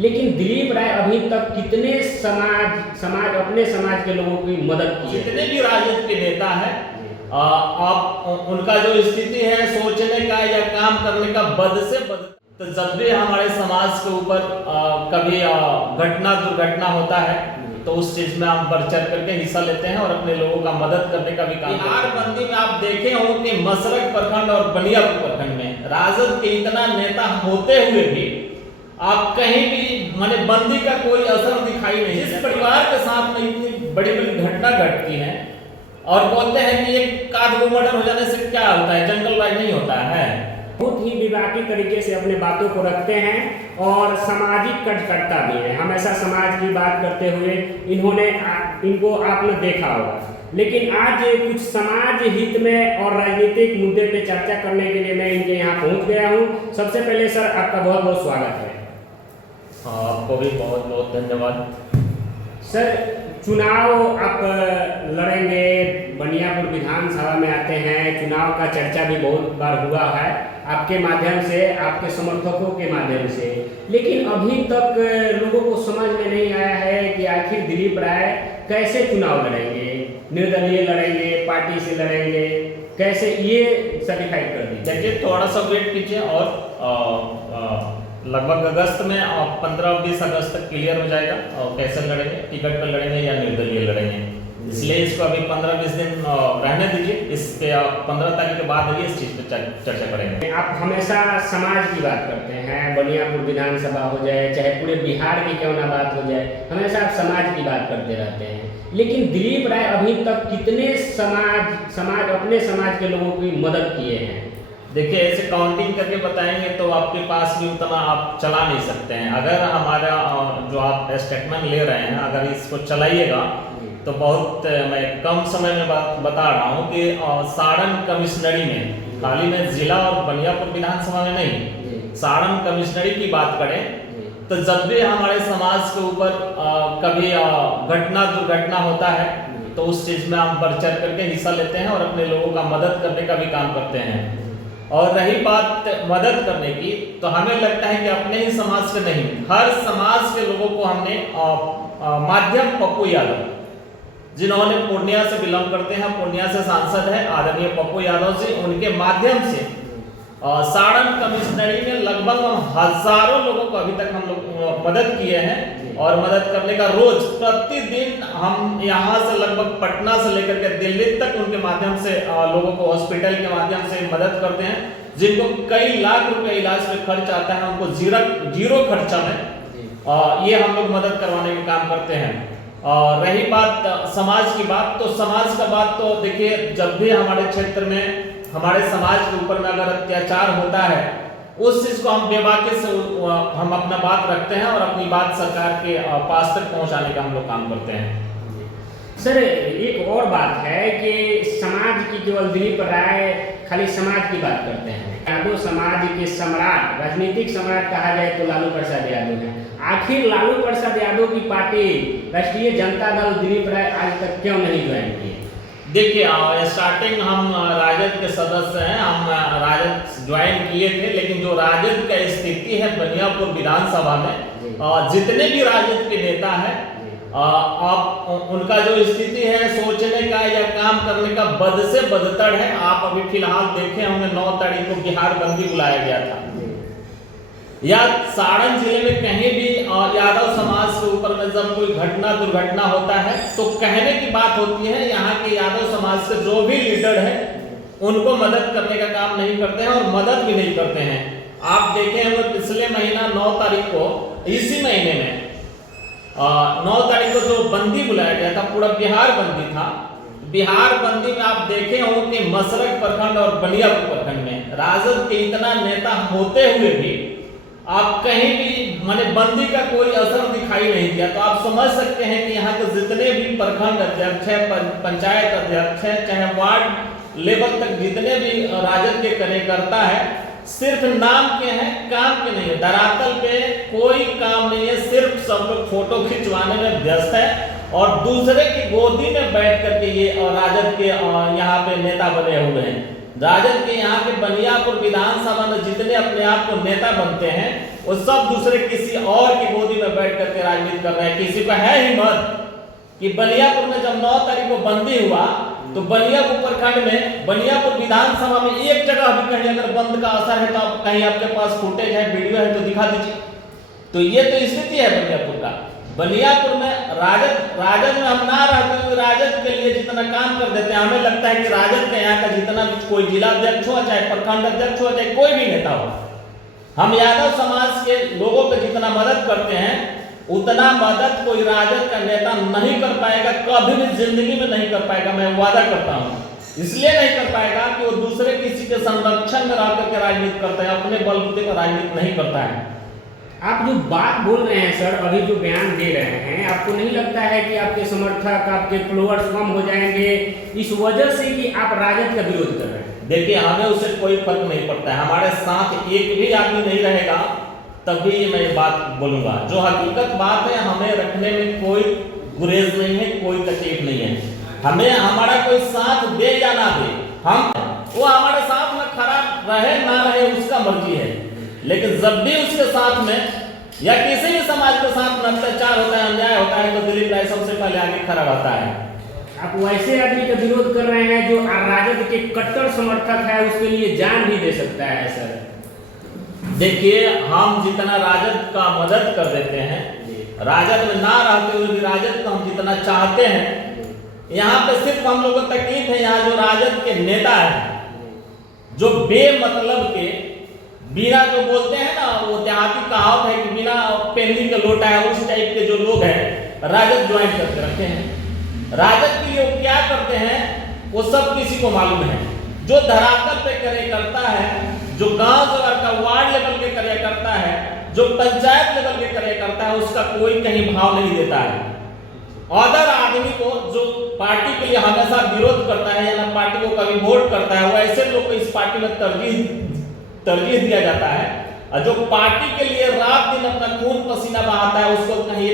लेकिन दिलीप राय अभी तक कितने समाज अपने समाज के लोगों की मदद की है? जितने भी राजद के नेता हैं, आप उनका जो स्थिति है सोचने का या काम करने का बद से बद, तो जब भी हमारे समाज के ऊपर कभी घटना दुर्घटना होता है तो उस चीज में हम बढ़ चढ़ करके हिस्सा लेते हैं और अपने लोगों का मदद करने का भी काम। बिहार बंदी में आप देखे हो कि मसरक प्रखंड और बनियापुर प्रखंड में राजद के इतना नेता होते हुए भी आप कहीं भी माने बंदी का कोई असर दिखाई नहीं। जिस परिवार के साथ में इतनी बड़ी बड़ी घटना घटती है और बोलते हैं कि एक काद मर्डर हो जाने से क्या होता है, जंगल राज नहीं होता है। बहुत ही विवादी तरीके से अपने बातों को रखते हैं और सामाजिक कर्तव्यता भी है। हमेशा समाज की बात करते हुए इनको आपने देखा होगा, लेकिन आज कुछ समाज हित में और राजनीतिक मुद्दे पे चर्चा करने के लिए मैं इनके यहाँ पहुँच गया हूँ। सबसे पहले सर आपका बहुत बहुत स्वागत है। आपको भी बहुत बहुत धन्यवाद। सर चुनाव आप लड़ेंगे, बनियापुर विधानसभा में आते हैं, चुनाव का चर्चा भी बहुत बार हुआ है आपके माध्यम से, आपके समर्थकों के माध्यम से, लेकिन अभी तक लोगों को समझ में नहीं आया है कि आखिर दिलीप राय कैसे चुनाव लड़ेंगे, निर्दलीय लड़ेंगे, पार्टी से लड़ेंगे, कैसे, ये सर्टिफाइड कर दीजिए। देखिए थोड़ा सा वेट कीजिए और लगभग अगस्त में 15-20 अगस्त तक क्लियर हो जाएगा और कैसे लड़ेंगे, टिकट पर लड़ेंगे या निर्दलीय लड़ेंगे। इसलिए इसको अभी 15-20 दिन रहने दीजिए, इसके 15 तारीख के बाद ही इस चीज़ पर चर्चा करेंगे। आप हमेशा समाज की बात करते हैं, बनियापुर विधानसभा हो जाए चाहे पूरे बिहार की क्यों ना बात हो जाए, हमेशा आप समाज की बात करते रहते हैं, लेकिन दिलीप राय अभी तक कितने समाज अपने समाज के लोगों की मदद किए हैं? देखिए ऐसे काउंटिंग करके बताएंगे तो आपके पास भी उतना आप चला नहीं सकते हैं। अगर हमारा जो आप स्टेटमेंट ले रहे हैं अगर इसको चलाइएगा तो बहुत मैं कम समय में बता रहा हूँ कि सारण कमिश्नरी में, खाली में जिला और बनियापुर विधानसभा में नहीं, सारण कमिश्नरी की बात करें तो जब भी हमारे समाज के ऊपर कभी घटना दुर्घटना होता है तो उस चीज में हम बढ़ चढ़ करके हिस्सा लेते हैं और अपने लोगों का मदद करने का भी काम करते हैं। और रही बात मदद करने की, तो हमें लगता है कि अपने ही समाज से नहीं, हर समाज के लोगों को हमने माध्यम पप्पू यादव, जिन्होंने पूर्णिया से बिलोंग करते हैं, पूर्णिया से सांसद है आदरणीय पप्पू यादव जी, उनके माध्यम से सारण कमिश्नरी में लगभग हजारों लोगों को अभी तक हम लोग मदद किए हैं और मदद करने का रोज प्रतिदिन हम यहाँ से लगभग पटना से लेकर के दिल्ली तक उनके माध्यम से लोगों को हॉस्पिटल के माध्यम से मदद करते हैं, जिनको कई लाख रुपए इलाज पे खर्च आता है उनको जीरो खर्चा में ये हम लोग मदद करवाने का काम करते हैं। और रही बात समाज की बात, तो समाज का बात तो देखिए जब भी हमारे क्षेत्र में हमारे समाज के ऊपर में अगर अत्याचार होता है उस चीज को हम बेबाकी से हम अपना बात रखते हैं और अपनी बात सरकार के पास तक पहुंचाने का हम लोग काम करते हैं। सर एक और बात है कि समाज की केवल दिलीप राय खाली समाज की बात करते हैं, यादव समाज के सम्राट, राजनीतिक सम्राट कहा जाए तो लालू प्रसाद यादव है। आखिर लालू प्रसाद यादव की पार्टी राष्ट्रीय जनता दल दिलीप राय आज तक क्यों नहीं ज्वाइन की? देखिए स्टार्टिंग हम राजद के सदस्य हैं, हम राजद ज्वाइन किए थे, लेकिन जो राजद का स्थिति है बनियापुर विधानसभा में जितने भी राजद के नेता हैं आप उनका जो स्थिति है सोचने का या काम करने का बद से बदतर है। आप अभी फिलहाल देखे होंगे 9 तारीख को बिहार बंदी बुलाया गया था, या सारण जिले में कहीं भी यादव समाज के ऊपर में जब कोई घटना दुर्घटना होता है तो कहने की बात होती है, यहाँ के यादव समाज के जो भी लीडर है उनको मदद करने का काम नहीं करते हैं और मदद भी नहीं करते हैं। आप देखें होंगे पिछले महीना 9 तारीख को, इसी महीने में 9 तारीख को जो बंदी बुलाया गया था, पूरा बिहार बंदी था। बिहार बंदी में आप देखे होंगे कि मसरक प्रखंड और बनियापुर प्रखंड में राजद के इतना नेता होते हुए भी आप कहीं भी माने बंदी का कोई असर दिखाई नहीं दिया। तो आप समझ सकते हैं कि यहाँ के जितने भी प्रखंड अध्यक्ष है, पंचायत अध्यक्ष है, चाहे वार्ड लेवल तक जितने भी राजद के कार्यकर्ता है, सिर्फ नाम के हैं, काम के नहीं है। धरातल पे कोई काम नहीं है, सिर्फ सब लोग फोटो खिंचवाने में व्यस्त है और दूसरे की गोदी में बैठ करके ये राजद के यहाँ पे नेता बने हुए हैं। राजद के यहाँ के बनियापुर विधानसभा में जितने अपने आप को नेता बनते हैं वो सब दूसरे किसी और की गोदी राजनीति कर रहे हैं। किसी को है हिम्मत कि बनियापुर में जब 9 तारीख को बंदी हुआ तो बनियापुर प्रखंड में बनियापुर विधानसभा में एक जगह भी कहीं अगर बंद का असर है तो आप कहीं आपके पास फुटेज है, वीडियो है तो दिखा दीजिए। तो ये तो स्थिति है बनियापुर का। बनियापुर में राजद में हम ना रहते हुए राजद के लिए जितना काम कर देते हैं, हमें लगता है कि राजद के यहाँ का जितना भी कोई जिला अध्यक्ष हो, चाहे प्रखंड अध्यक्ष हो, चाहे कोई भी नेता हो, हम यादव समाज के लोगों को जितना मदद करते हैं उतना मदद कोई राजद का नेता नहीं कर पाएगा, कभी भी जिंदगी में नहीं कर पाएगा। मैं वादा करता हूं, इसलिए नहीं कर पाएगा कि वो दूसरे किसी के संरक्षण में रह करके राजनीति करता है, अपने बलबूते पर राजनीति नहीं करता है। आप जो बात बोल रहे हैं सर, अभी जो बयान दे रहे हैं, आपको नहीं लगता है कि आपके समर्थक, आपके फॉलोअर्स कम हो जाएंगे इस वजह से कि आप राजद का विरोध कर रहे हैं? देखिए, हमें उससे कोई फर्क नहीं पड़ता है। हमारे साथ एक भी आदमी नहीं रहेगा तभी मैं ये बात बोलूंगा। जो हकीकत बात है, हमें रखने में कोई गुरेज नहीं है, कोई तकलीफ नहीं है। हमें हमारा कोई साथ दे या ना दे, हम वो हमारे साथ में खड़ा रहे ना रहे उसका मर्जी है, लेकिन जब भी उसके साथ में या किसी भी समाज के साथ में अत्याचार होता है, अन्याय होता है, तो दिलीप राय सबसे पहले आगे खड़ा रहता है। आप वैसे आदमी का विरोध कर रहे हैं जो राजद के कट्टर समर्थक है, उसके लिए जान भी दे सकता है सर। देखिए, हम जितना राजद का मदद कर देते हैं, राजद में ना रहते हुए भी राजद को हम जितना चाहते हैं, यहाँ पे सिर्फ हम लोगों को तकलीफ है, यहाँ जो राजद के नेता है जो बेमतलब के बिना जो बोलते हैं ना, वो देहाती कहावत है कि बिना पेंदी के लोटा है, उस टाइप के जो लोग हैं राजद ज्वाइन करके रखे हैं। राजद के लिए वो क्या करते हैं वो सब किसी को मालूम है। जो धरातल पे कार्य करता है, जो गांव जगह का वार्ड लेवल के कार्य करता है, जो पंचायत लेवल के कार्य करता है, उसका कोई कहीं भाव नहीं देता है। अदर आदमी को जो पार्टी के लिए हमेशा विरोध करता है या ना पार्टी को कभी वोट करता है, वो ऐसे लोग को इस पार्टी में तरजीह दिया जाता है, और जो पार्टी के लिए रात दिन अपना खून पसीना बहाता है उसको कहीं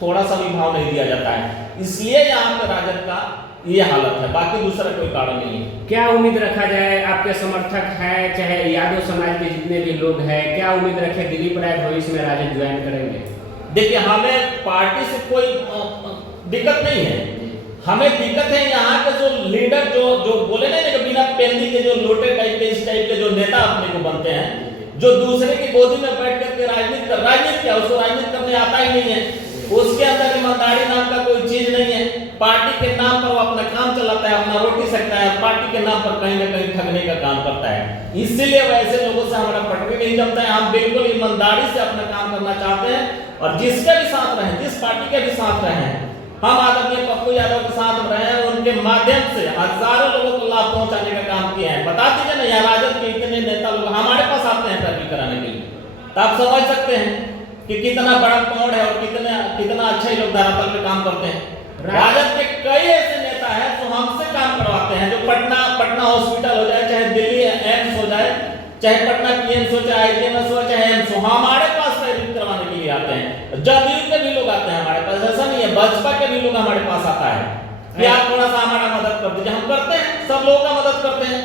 थोड़ा सा भी भाव नहीं दिया जाता है। इसलिए यहाँ पे राजद का ये हालत है, बाकी दूसरा कोई कारण नहीं है। क्या उम्मीद रखा जाए, आपके समर्थक है चाहे यादव समाज के जितने भी लोग हैं, क्या उम्मीद रखे दिलीप राय भविष्य में राजद ज्वाइन करेंगे? देखिए, हमें पार्टी से कोई दिक्कत नहीं है, हमें दिक्कत है यहाँ के जो लीडर जो बोले ना कि बिना पेंदी के जो लोटे टाइप के इस टाइप के जो नेता अपने को बनते हैं, जो दूसरे की गोदी में बैठ करके राजनीति क्या उसको राजनीति करने आता ही नहीं है, उसके अंदर ईमानदारी नाम का कोई चीज नहीं है। पार्टी के नाम पर वो अपना काम चलाता है, अपना रोटी सकता है, पार्टी के नाम पर कहीं ना कहीं ठगने का काम करता है। इसीलिए वैसे लोगों से हमारा पटरी नहीं जमता है। हम बिल्कुल ईमानदारी से अपना काम करना चाहते हैं, और जिसके भी साथ रहे, जिस पार्टी के भी साथ रहे, हम आदरणीय पप्पू यादव के साथ रहे हैं, उनके माध्यम से हजारों लोगों को लाभ पहुंचाने का काम किया है। बता दीजिए ना, यहाँ राजद के इतने नेता लोग हमारे पास आते हैं पैरवी कराने के लिए, तो आप समझ सकते हैं कि कितना बड़ा पौड़ है और कितना अच्छा ही लोग धरातल पे काम करते हैं। राजद के कई ऐसे नेता हैं जो हमसे काम करवाते हैं, जो पटना हॉस्पिटल हो जाए, चाहे दिल्ली एम्स हो जाए, चाहे पटना पीएमस हो, चाहे आईजीएमएस हो, चाहे एम्स हो, हमारे पास पैरवी करवाने के लिए आते हैं। जदयू के भी लोग आते हैं हमारे पास, ऐसा नहीं है, भाजपा के भी लोग हमारे पास आता है कि आप थोड़ा सा हमारा मदद कर दीजिए। हम करते हैं, सब लोगों का मदद करते हैं।